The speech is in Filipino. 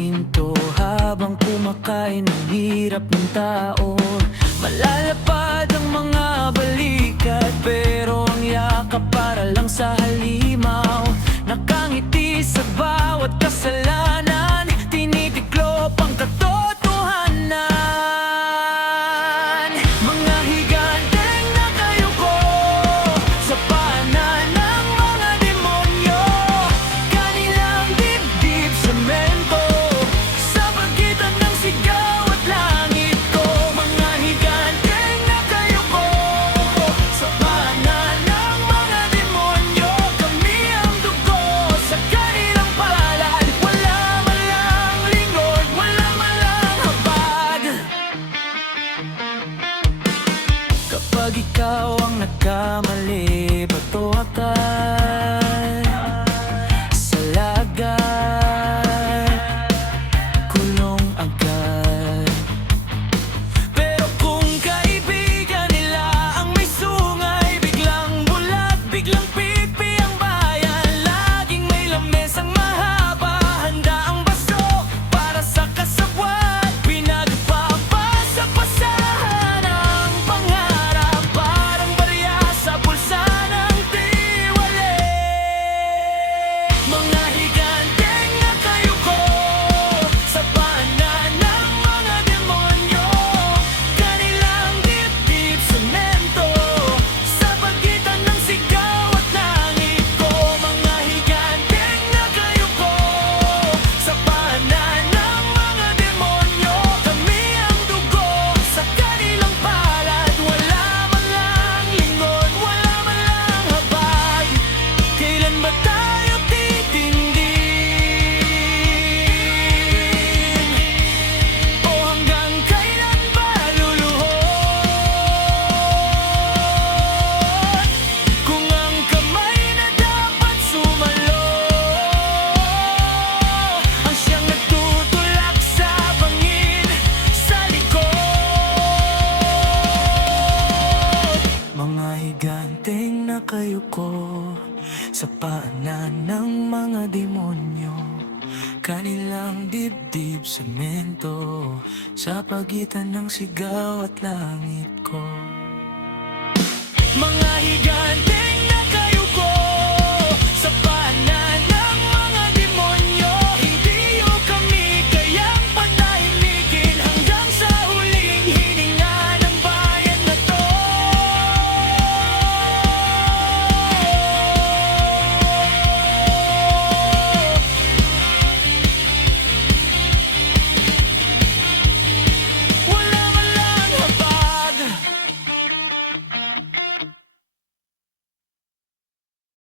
pinto habang kumakain ng hirap ng tao. Malalapad ang mga balikat, pero ang yakap para lang sa halimaw. Nakangiti sa bawat kasalanan, tinitiklop ang katotohanan. Mga higanteng nakayuko sa paanan ng mga demonyo, kanilang dibdib semento sa pagitan ng sigaw at langit ko. Mga higanteng nakayuko sa paanan ng mga demonyo, kami ang dugo sa kanilang palad. Wala man lang lingkod, wala man lang habag. Kapag ikaw ang nagkamali, bato agad sa lagat, kulong agad. Pero kung kaibigan nila ang may sungay, biglang bulag, biglang pipi ang bayan. Laging may lamesang mahaba, handa ang baso para sa kasabwat. Pinagpapasapasahan ang pangarap, parang barya sa bulsa ng tiwali. Mga higanteng nakayuko sa paanan ng mga demonyo, kanilang dibdib semento sa pagitan ng sigaw at langit ko. Mga higanteng nakayuko sa paanan ng mga demonyo, kami ang dugo sa kanilang palad. Wala man lang lingkod, wala man lang habag. Kailan ba tayo titindig? O hanggang kailan ba luluhod? Kung ang kamay na dapat sumalo ang siyang nagtutulak sa bangin sa likod. Mga higanteng nakayuko sa paanan ng mga demonyo, kanilang dibdib semento sa pagitan ng sigaw at langit ko. Mga higante